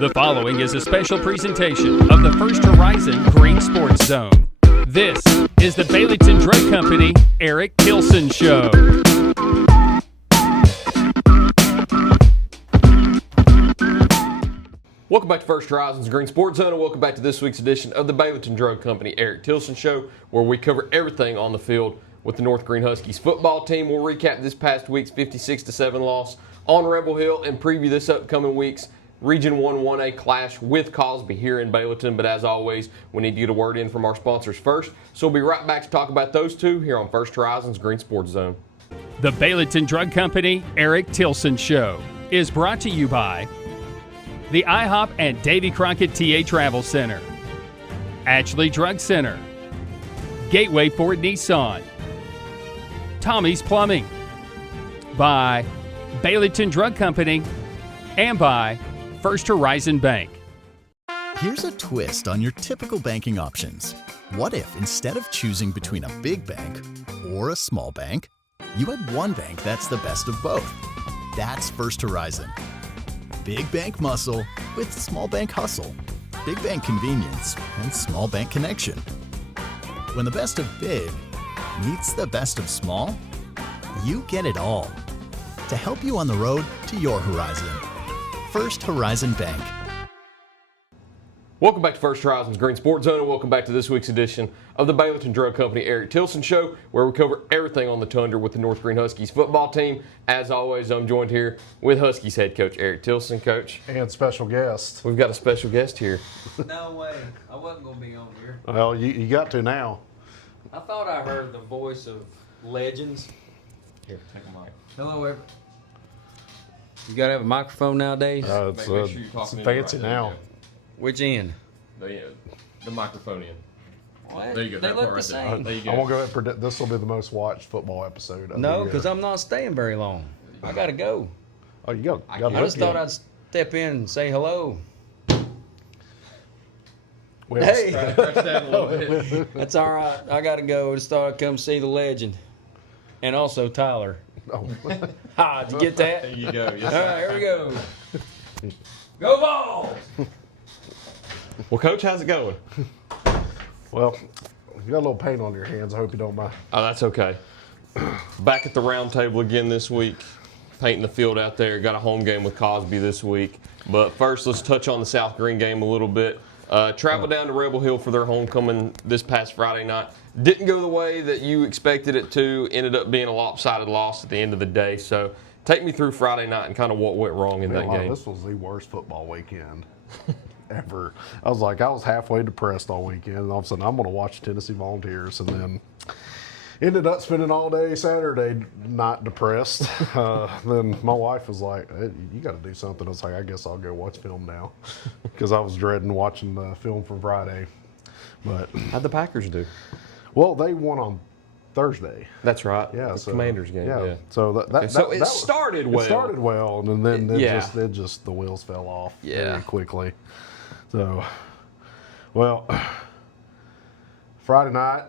The following is a special presentation of the First Horizon Green Sports Zone. This is the Baileyton Drug Company Eric Tilson Show. Welcome back to First Horizon's Green Sports Zone, and welcome back to this week's edition of the Baileyton Drug Company Eric Tilson Show, where we cover everything on the field with the North Greene Huskies football team. We'll recap this past week's 56-7 loss on Rebel Hill and preview this upcoming week's Region 1 1A clash with Cosby here in Baileyton. But as always, we need to get a word in from our sponsors first. So we'll be right back to talk about those two here on First Horizon's Green Sports Zone. The Baileyton Drug Company Eric Tilson Show is brought to you by the IHOP and Davy Crockett TA Travel Center, Ashley Drug Center, Gateway Ford Nissan, Tommy's Plumbing, by Baileyton Drug Company, and by First Horizon Bank. Here's a twist on your typical banking options. What if instead of choosing between a big bank or a small bank, you had one bank that's the best of both? That's First Horizon. Big bank muscle with small bank hustle. Big bank convenience and small bank connection. When the best of big meets the best of small, you get it all. To help you on the road to your horizon. First Horizon Bank. Welcome back to First Horizon's Green Sports Zone, and welcome back to this week's edition of the Baileyton Drug Company Eric Tilson Show, where we cover everything on the Tundra with the North Greene Huskies football team. As always, I'm joined here with Huskies head coach Eric Tilson. Coach. And special guest. We've got a special guest here. No way. I wasn't going to be on here. Well, you got to now. I thought I heard the voice of legends. Here, take a mic. Hello, everyone. You got to have a microphone nowadays? It's Make sure you're talking in fancy right now. Which end? The microphone in. What? There you go. They That look part the right there. same. There you go. I'm going to go ahead and predict this will be the most watched football episode of the No, year. because I'm not staying very long. I got to go. Oh, you got I just thought I'd step in and say hello. Hey, Scratch that a little bit. that's all right. I got to go. Just thought I'd come see the legend. And also Tyler. Oh. Ha, did you get that? There you go. Yes, All sir. right, here we go. Go Balls! Well, Coach, how's it going? Well, you got a little paint on your hands. I hope you don't mind. Oh, that's okay. Back at the round table again this week, painting the field out there. Got a home game with Cosby this week. But first, let's touch on the South Greene game a little bit. Traveled down to Rebel Hill for their homecoming this past Friday night. Didn't go the way that you expected it to. Ended up being a lopsided loss at the end of the day. So take me through Friday night and kind of what went wrong in that game. This was the worst football weekend ever. I was halfway depressed all weekend, and all of a sudden I'm going to watch Tennessee Volunteers, and then ended up spending all day Saturday not depressed. Then my wife was like, hey, you got to do something. I was like, I guess I'll go watch film now, because I was dreading watching the film from Friday. But How'd the Packers do? well, they won on Thursday. That's right. Yeah, the so, Commanders game. Yeah. So It started well. It started well, and then Yeah. it just the wheels fell off Yeah. very quickly. So, well, Friday night.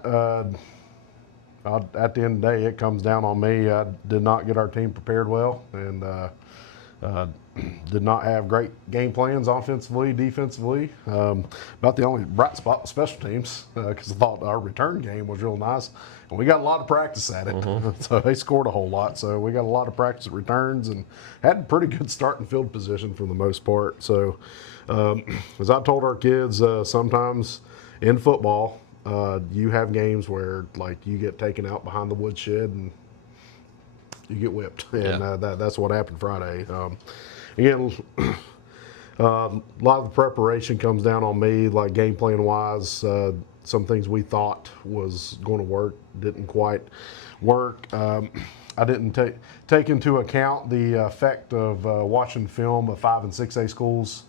At the end of the day, it comes down on me. I did not get our team prepared well, and did not have great game plans offensively, defensively. About the only bright spot was special teams, because I thought our return game was real nice, and we got a lot of practice at it. So they scored a whole lot. So we got a lot of practice at returns and had a pretty good starting field position for the most part. So as I told our kids, sometimes in football, you have games where like you get taken out behind the woodshed and you get whipped, and that's what happened Friday. Again, a lot of the preparation comes down on me, like game plan wise. Some things we thought was going to work didn't quite work. I didn't take into account the effect of watching film of 5 and 6A schools,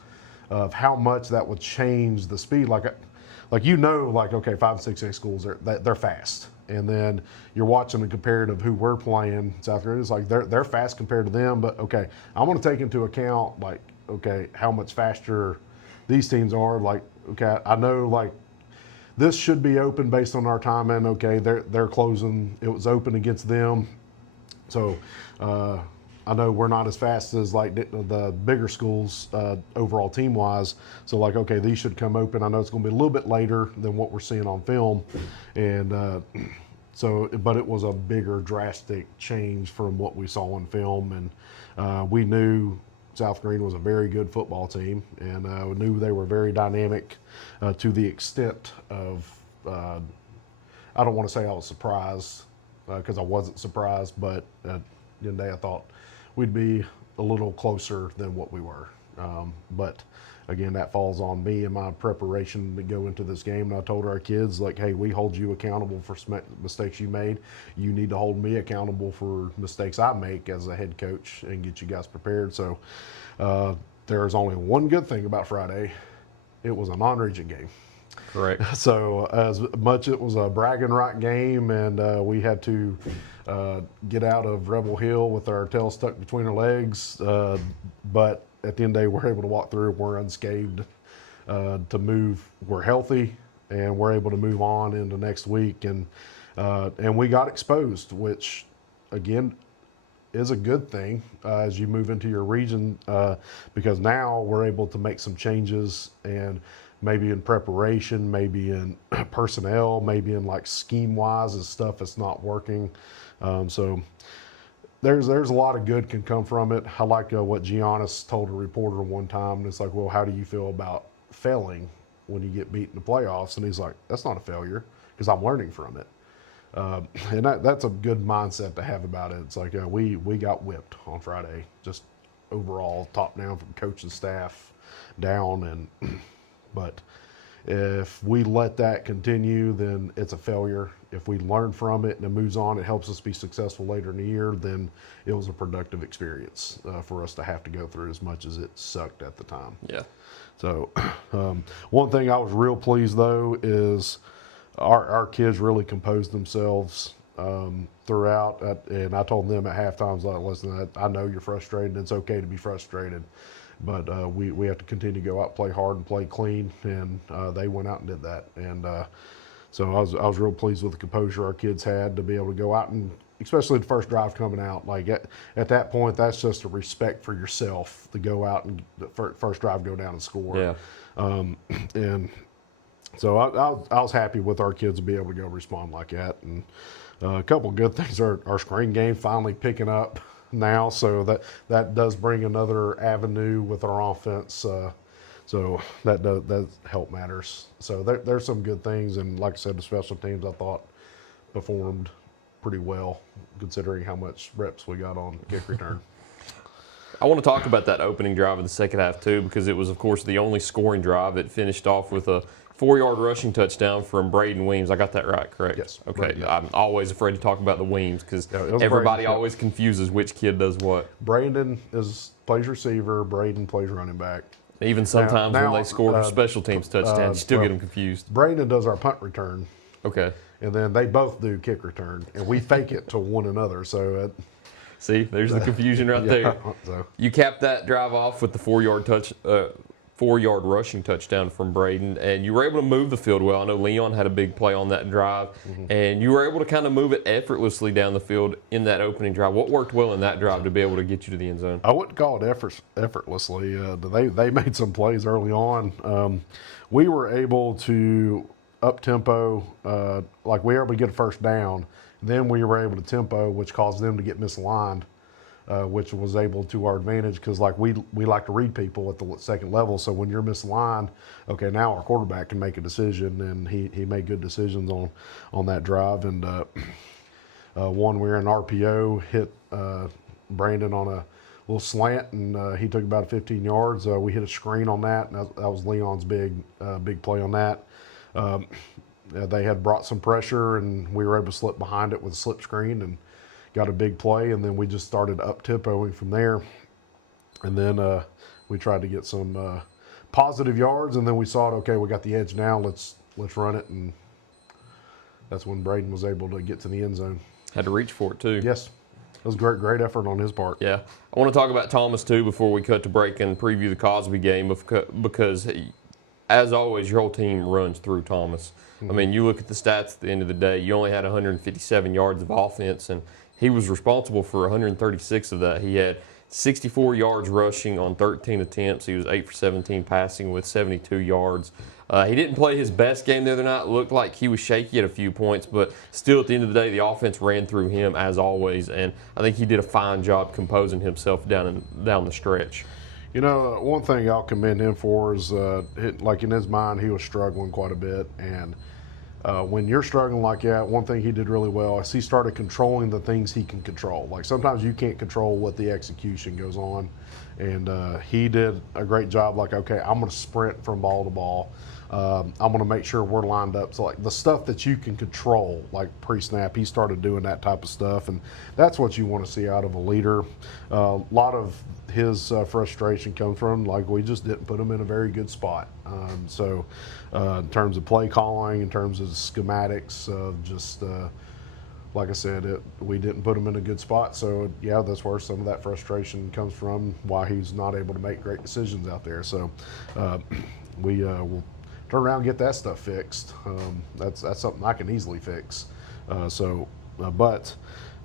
of how much that would change the speed. Like okay, 5 and 6A schools they're fast, and then you're watching a comparative who we're playing, South Greene. It's like they're fast compared to them, but okay, I'm going to take into account like how much faster these teams are. Like okay, I know like this should be open based on our timing. Okay, they're closing. It was open against them, so I know we're not as fast as like the bigger schools overall team-wise. So like, okay, these should come open. I know it's going to be a little bit later than what we're seeing on film, and but it was a bigger, drastic change from what we saw on film, and we knew South Greene was a very good football team, and we knew they were very dynamic to the extent of. I don't want to say I was surprised because I wasn't surprised, but at the end of the day, I thought we'd be a little closer than what we were. But again, that falls on me and my preparation to go into this game. And I told our kids, like, hey, we hold you accountable for mistakes you made. You need to hold me accountable for mistakes I make as a head coach and get you guys prepared. So there's only one good thing about Friday. It was a non-region game. Correct. So as much it was a bragging right game, and we had to get out of Rebel Hill with our tail stuck between our legs, but at the end of the day, we're able to walk through. We're unscathed to move. We're healthy, and we're able to move on into next week. And we got exposed, which again is a good thing as you move into your region, because now we're able to make some changes, and maybe in preparation, maybe in personnel, maybe in like scheme-wise and stuff that's not working. So there's a lot of good can come from it. I like what Giannis told a reporter one time, and it's like, well, how do you feel about failing when you get beat in the playoffs? And he's like, that's not a failure because I'm learning from it. And that's a good mindset to have about it. It's like we got whipped on Friday, just overall top down from coach and staff down, and but if we let that continue, then it's a failure. If we learn from it and it moves on, it helps us be successful later in the year, then it was a productive experience for us to have to go through, as much as it sucked at the time. Yeah. So one thing I was real pleased, though, is our kids really composed themselves throughout. And I told them at halftime, I was like, listen, I know you're frustrated. It's okay to be frustrated. But we have to continue to go out, play hard, and play clean, and they went out and did that. And so I was real pleased with the composure our kids had to be able to go out, and especially the first drive coming out. Like at that point, that's just a respect for yourself to go out and the first drive go down and score. Yeah. And so I was happy with our kids to be able to go respond like that. And a couple of good things, our screen game finally picking up now, so that does bring another avenue with our offense, so that help matters. So there's some good things, and like I said, the special teams I thought performed pretty well considering how much reps we got on kick return. I want to talk about that opening drive in the second half too, because it was, of course, the only scoring drive. It finished off with a 4-yard rushing touchdown from Braden Weems. I got that right, correct? Yes. Okay. Right, yeah. I'm always afraid to talk about the Weems because everybody Braden, always confuses which kid does what. Brandon plays receiver. Braden plays running back. Even sometimes now, when they score special teams touchdowns, you still get them confused. Brandon does our punt return. Okay. And then they both do kick return, and we fake it to one another. So see, there's the confusion right there. So. You capped that drive off with the 4-yard rushing touchdown from Braden, and you were able to move the field well. I know Leon had a big play on that drive, and you were able to kind of move it effortlessly down the field in that opening drive. What worked well in that drive to be able to get you to the end zone? I wouldn't call it effortlessly. They made some plays early on. We were able to up-tempo, like we were able to get a first down. Then we were able to tempo, which caused them to get misaligned. Which was able to our advantage because like we like to read people at the second level. So when you're misaligned, okay, now our quarterback can make a decision, and he made good decisions on that drive. And one we were in RPO, hit Brandon on a little slant, and he took about 15 yards. We hit a screen on that, and that was Leon's big play on that. They had brought some pressure, and we were able to slip behind it with a slip screen and got a big play, and then we just started up-tempoing from there. And then we tried to get some positive yards, and then we saw it, okay, we got the edge now, let's run it, and that's when Braden was able to get to the end zone. Had to reach for it, too. Yes. It was great effort on his part. Yeah. I want to talk about Thomas, too, before we cut to break and preview the Cosby game, because as always, your whole team runs through Thomas. I mean, you look at the stats at the end of the day, you only had 157 yards of offense, and he was responsible for 136 of that. He had 64 yards rushing on 13 attempts. He was 8 for 17 passing with 72 yards. He didn't play his best game the other night. Looked like he was shaky at a few points, but still at the end of the day, the offense ran through him as always, and I think he did a fine job composing himself down the stretch. You know, one thing I'll commend him for is, like in his mind, he was struggling quite a bit, and when you're struggling like that, one thing he did really well is he started controlling the things he can control. Like sometimes you can't control what the execution goes on, and he did a great job. Like, okay, I'm going to sprint from ball to ball. I'm going to make sure we're lined up. So like the stuff that you can control, like pre-snap, he started doing that type of stuff, and that's what you want to see out of a leader. A lot of his frustration comes from, like, we just didn't put him in a very good spot. In terms of play calling, in terms of schematics, like I said, we didn't put him in a good spot. So, yeah, that's where some of that frustration comes from, why he's not able to make great decisions out there. So we will turn around and get that stuff fixed. That's something I can easily fix. But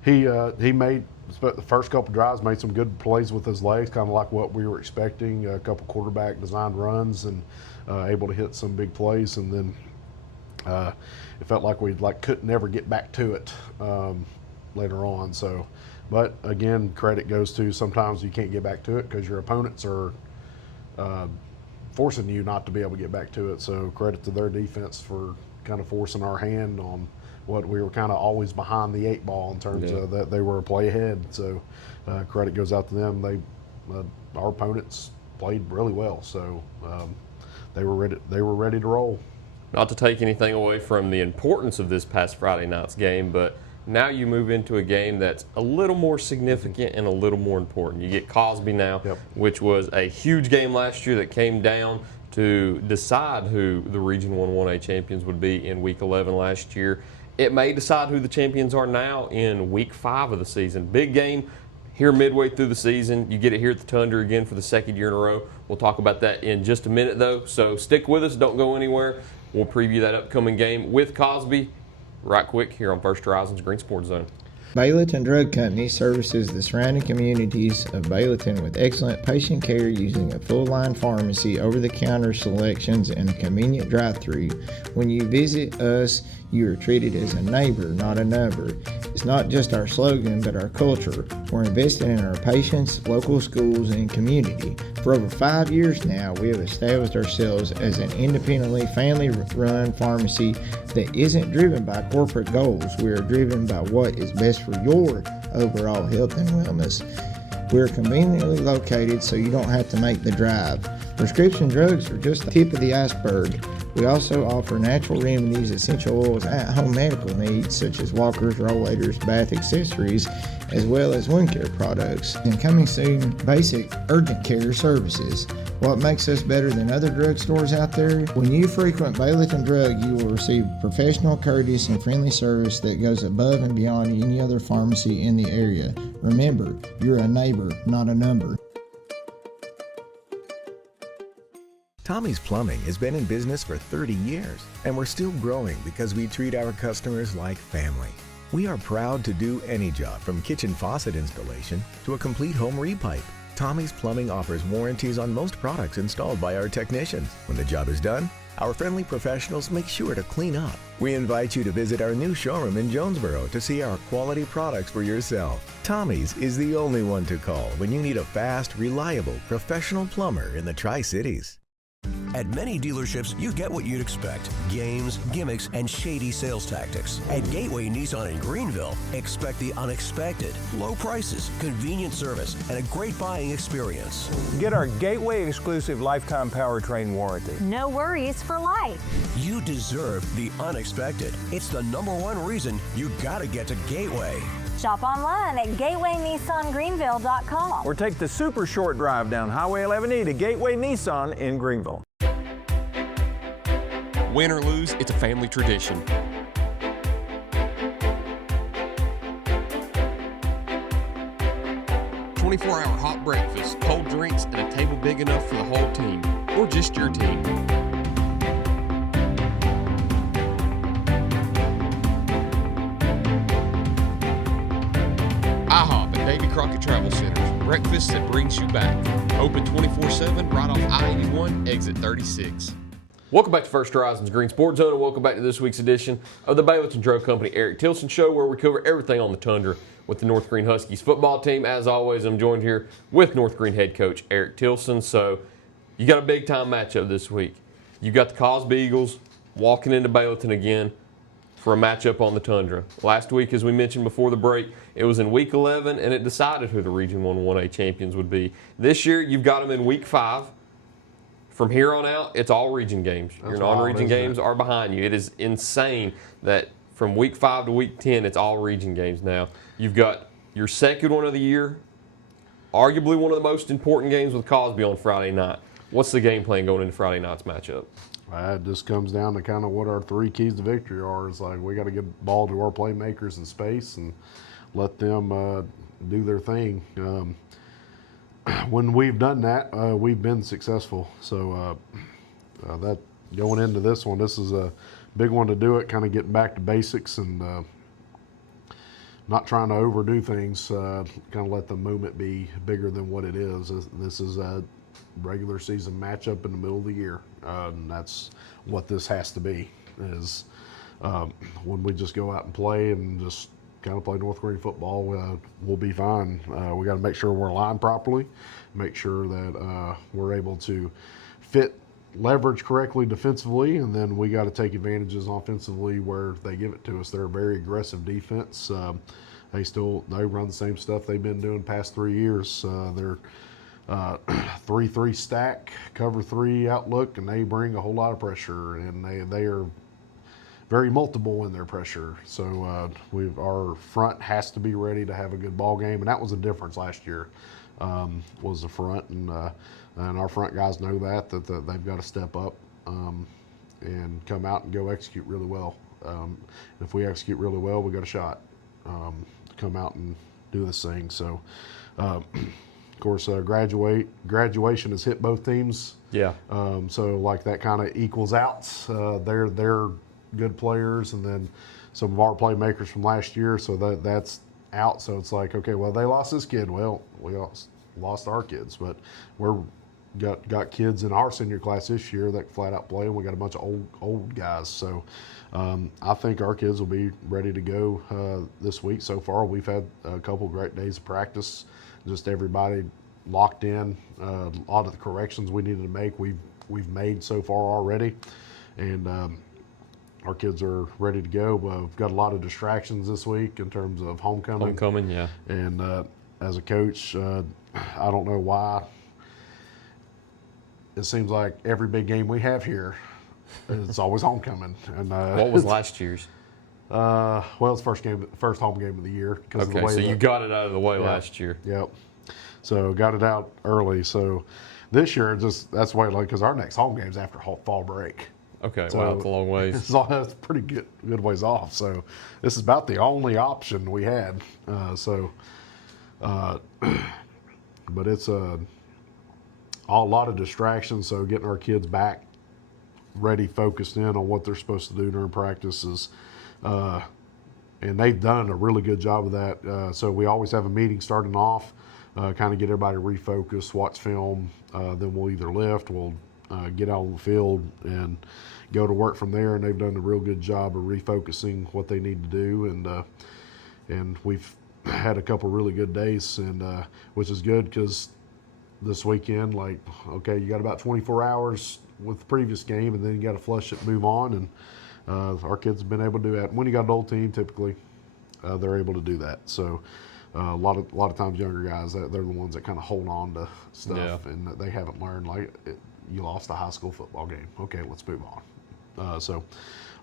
he made the first couple drives, made some good plays with his legs, kind of like what we were expecting. A couple quarterback designed runs and able to hit some big plays, and then it felt like we couldn't ever get back to it later on. So, but again, credit goes to sometimes you can't get back to it because your opponents are forcing you not to be able to get back to it. So credit to their defense for kind of forcing our hand on what we were kind of always behind the 8 ball in terms of that they were a play ahead. So credit goes out to them. Our opponents played really well, so they were ready to roll. Not to take anything away from the importance of this past Friday night's game, but now you move into a game that's a little more significant and a little more important. You get Cosby now, which was a huge game last year that came down to decide who the Region 1 1A champions would be in Week 11 last year. It may decide who the champions are now in Week 5 of the season. Big game here midway through the season. You get it here at the Tundra again for the second year in a row. We'll talk about that in just a minute, though. So stick with us. Don't go anywhere. We'll preview that upcoming game with Cosby right quick here on First Horizons Green Sports Zone. Baileyton Drug Company services the surrounding communities of Baileyton with excellent patient care using a full-line pharmacy, over-the-counter selections, and a convenient drive-thru. When you visit us, you are treated as a neighbor, not a number. It's not just our slogan, but our culture. We're investing in our patients, local schools, and community. For over 5 years now, we have established ourselves as an independently family-run pharmacy that isn't driven by corporate goals. We are driven by what is best for your overall health and wellness. We're conveniently located so you don't have to make the drive. Prescription drugs are just the tip of the iceberg. We also offer natural remedies, essential oils, at-home medical needs such as walkers, rollators, bath accessories, as well as wound care products. And coming soon, basic urgent care services. What makes us better than other drugstores out there? When you frequent Baileyton Drug, you will receive professional, courteous, and friendly service that goes above and beyond any other pharmacy in the area. Remember, you're a neighbor, not a number. Tommy's Plumbing has been in business for 30 years, and we're still growing because we treat our customers like family. We are proud to do any job from kitchen faucet installation to a complete home repipe. Tommy's Plumbing offers warranties on most products installed by our technicians. When the job is done, our friendly professionals make sure to clean up. We invite you to visit our new showroom in Jonesboro to see our quality products for yourself. Tommy's is the only one to call when you need a fast, reliable, professional plumber in the Tri-Cities. At many dealerships, you get what you'd expect. Games, gimmicks, and shady sales tactics. At Gateway Nissan in Greenville, expect the unexpected. Low prices, convenient service, and a great buying experience. Get our Gateway exclusive lifetime powertrain warranty. No worries for life. You deserve the unexpected. It's the #1 reason you gotta get to Gateway. Shop online at GatewayNissanGreenville.com. Or take the super short drive down Highway 11E to Gateway Nissan in Greenville. Win or lose, it's a family tradition. "24-hour hot breakfast, cold drinks, and a table big enough for the whole team, or just your team." Crockett Travel Centers, breakfast that brings you back. Open 24/7 right off I-81, exit 36. Welcome back to First Horizons Green Sports Zone, and welcome back to this week's edition of the Baileyton Drug Company Eric Tilson Show, where we cover everything on the Tundra with the North Greene Huskies football team. As always, I'm joined here with North Greene head coach Eric Tilson. So you got a big-time matchup this week. You got the Cosby Eagles walking into Baileyton again for a matchup on the Tundra. Last week, as we mentioned before the break, it was in Week 11, and it decided who the Region 1 1A champions would be. This year, you've got them in Week 5. From here on out, it's all region games. Your non-region games are behind you. It is insane that from Week 5 to Week 10, it's all region games now. You've got your second one of the year, arguably one of the most important games with Cosby on Friday night. What's the game plan going into Friday night's matchup? It just comes down to kind of what our 3 keys to victory are. It's like we got to get the ball to our playmakers in space and let them do their thing. When we've done that, we've been successful. So that going into this one, this is a big one to do it, kind of getting back to basics and not trying to overdo things, kind of let the movement be bigger than what it is. This is a regular season matchup in the middle of the year, and that's what this has to be, is when we just go out and play and just kind of play North Greene football, we'll be fine. We got to make sure we're aligned properly, make sure that we're able to fit leverage correctly defensively, and then we got to take advantages offensively where they give it to us. They're a very aggressive defense. They run the same stuff they've been doing the past 3 years. They're 3-3 stack, cover 3 outlook, and they bring a whole lot of pressure, and they are very multiple in their pressure. So our front has to be ready to have a good ball game, and that was the difference last year, was the front, and our front guys know that they've got to step up and come out and go execute really well. If we execute really well, we got a shot to come out and do this thing. So, of course, graduation has hit both teams. Yeah. So like that kind of equals out. They're good players, and then some of our playmakers from last year, so that's out. So it's like, okay, well, they lost this kid. Well, we lost our kids, but we're got kids in our senior class this year that flat out play, and we got a bunch of old guys. So I think our kids will be ready to go this week. So far, we've had a couple great days of practice. Just everybody locked in. A lot of the corrections we needed to make, we've made so far already, and our kids are ready to go. But we've got a lot of distractions this week in terms of homecoming. Homecoming, yeah. And as a coach, I don't know why. It seems like every big game we have here, it's always homecoming. And what was last year's? Well, it's first home game of the year. Okay, so you got it out of the way last year. Yep. So got it out early. So this year, that's why, because our next home game's after fall break. Okay, so wow, it's a long ways. It's pretty good ways off. So this is about the only option we had. But it's a lot of distractions. So getting our kids back ready, focused in on what they're supposed to do during practices, and they've done a really good job of that. So we always have a meeting starting off, kind of get everybody refocused, watch film. Then we'll either lift, we'll get out on the field and go to work from there, and they've done a real good job of refocusing what they need to do, and we've had a couple really good days, and which is good because this weekend, okay, you got about 24 hours with the previous game, and then you got to flush it, move on, and our kids have been able to do that. When you got an old team, typically they're able to do that. So a lot of times younger guys, they're the ones that kind of hold on to stuff, and they haven't learned, you lost a high school football game. Okay, let's move on. So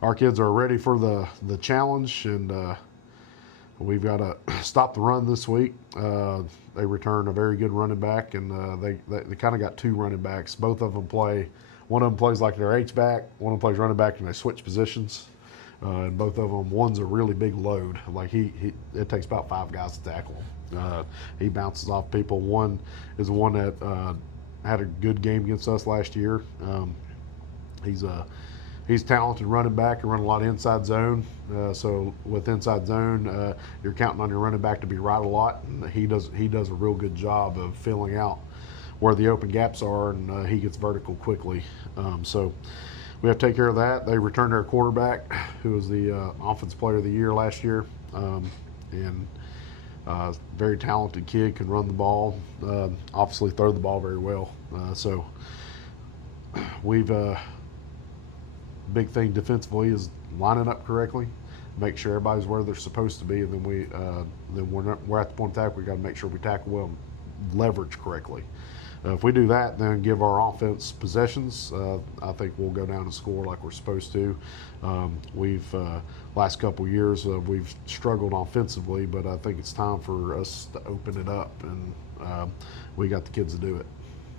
our kids are ready for the challenge, and we've got to stop the run this week. They return a very good running back, and they kind of got 2 running backs. Both of them play. One of them plays like their H-back. One of them plays running back, and they switch positions. And both of them, one's a really big load. It takes about 5 guys to tackle him. He bounces off people. One is the one that had a good game against us last year. He's He's talented running back and run a lot of inside zone. So with inside zone, you're counting on your running back to be right a lot, and he does a real good job of filling out where the open gaps are, and he gets vertical quickly. So we have to take care of that. They returned our quarterback, who was the Offensive Player of the Year last year, and very talented kid, can run the ball, obviously throw the ball very well. So we've big thing defensively is lining up correctly, make sure everybody's where they're supposed to be, and then we're at the point of attack. We got to make sure we tackle well, leverage correctly. If we do that, then give our offense possessions, I think we'll go down and score like we're supposed to. We've last couple of years we've struggled offensively, but I think it's time for us to open it up, and we got the kids to do it.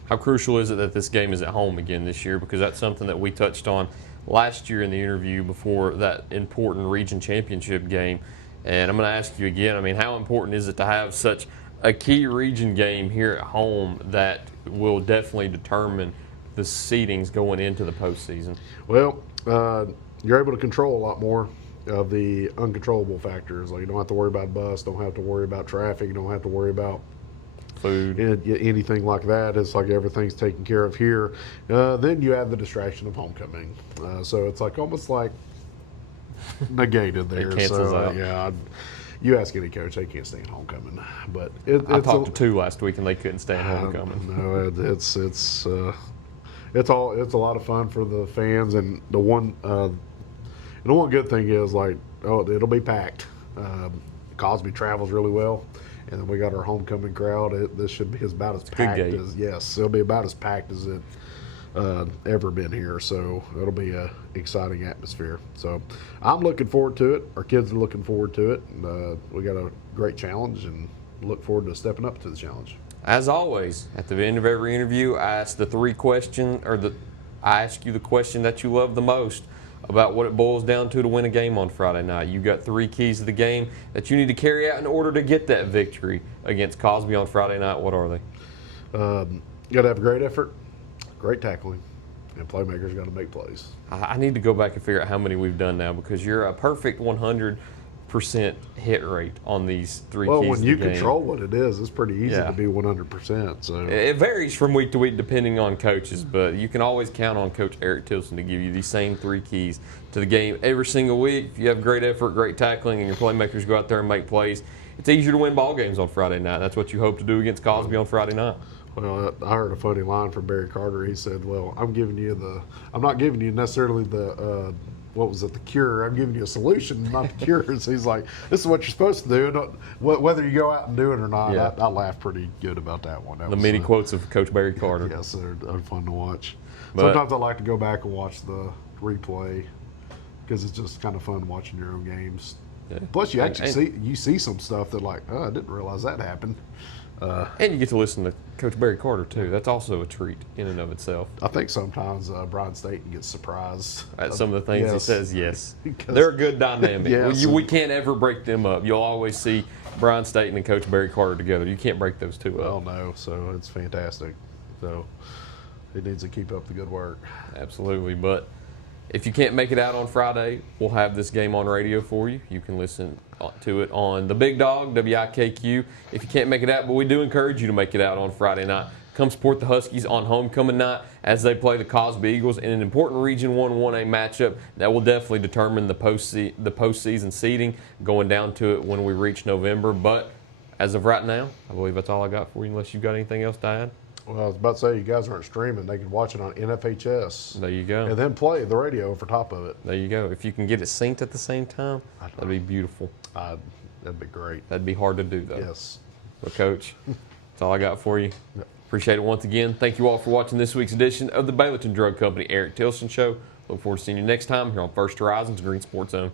How crucial is it that this game is at home again this year? Because that's something that we touched on last year in the interview before that important region championship game. And I'm going to ask you again, I mean, how important is it to have such a key region game here at home that will definitely determine the seedings going into the postseason? Well, you're able to control a lot more of the uncontrollable factors. Like, you don't have to worry about bus, don't have to worry about traffic, you don't have to worry about food, anything like that. It's like everything's taken care of here. Then you add the distraction of homecoming, so it's like almost like negated there. It cancels out. Yeah, you ask any coach, they can't stand homecoming. But I talked to two last week, and they couldn't stand homecoming. No, it's a lot of fun for the fans, and the one good thing is, like, it'll be packed. Cosby travels really well. And then we got our homecoming crowd. This should be about as packed as, yes, it'll be about as packed as it ever been here. So it'll be a exciting atmosphere. So I'm looking forward to it. Our kids are looking forward to it. And, we got a great challenge and look forward to stepping up to the challenge. As always, at the end of every interview, I ask I ask you the question that you love the most about what it boils down to win a game on Friday night. You've got 3 keys to the game that you need to carry out in order to get that victory against Cosby on Friday night. What are they? You got to have a great effort, great tackling, and playmakers got to make plays. I need to go back and figure out how many we've done now, because you're a perfect 100% hit rate on these 3 keys. Well, when you game. Control what it is, it's pretty easy to be 100%. So it varies from week to week depending on coaches, but you can always count on Coach Eric Tilson to give you these same 3 keys to the game every single week. If you have great effort, great tackling, and your playmakers go out there and make plays, it's easier to win ball games on Friday night. That's what you hope to do against Cosby on Friday night. Well, I heard a funny line from Barry Carter. He said, "Well, I'm not giving you necessarily the the cure. I'm giving you a solution, not the cure." So he's like, "This is what you're supposed to do, whether you go out and do it or not." Yeah. I laughed pretty good about that one. The many quotes of Coach Barry Carter. Yes, they're fun to watch. Sometimes I like to go back and watch the replay because it's just kind of fun watching your own games. Yeah. Plus, you actually see some stuff that, like, I didn't realize that happened. And you get to listen to Coach Barry Carter, too. That's also a treat in and of itself. I think sometimes Brian Staten gets surprised. At some of the things he says, yes. They're a good dynamic. Yes. We can't ever break them up. You'll always see Brian Staten and Coach Barry Carter together. You can't break those two up. Well, no, so it's fantastic. So he needs to keep up the good work. Absolutely. But if you can't make it out on Friday, we'll have this game on radio for you. You can listen to it on the Big Dog, WIKQ. If you can't make it out, but we do encourage you to make it out on Friday night. Come support the Huskies on homecoming night as they play the Cosby Eagles in an important Region 1-1A matchup that will definitely determine the postseason seeding going down to it when we reach November. But as of right now, I believe that's all I got for you, unless you've got anything else to add. Well, I was about to say, you guys aren't streaming. They can watch it on NFHS. There you go. And then play the radio over top of it. There you go. If you can get it synced at the same time, that'd be beautiful. That'd be great. That'd be hard to do, though. Yes. So, Coach, that's all I got for you. Yep. Appreciate it once again. Thank you all for watching this week's edition of the Baileyton Drug Company Eric Tilson Show. Look forward to seeing you next time here on First Horizons Green Sports Zone.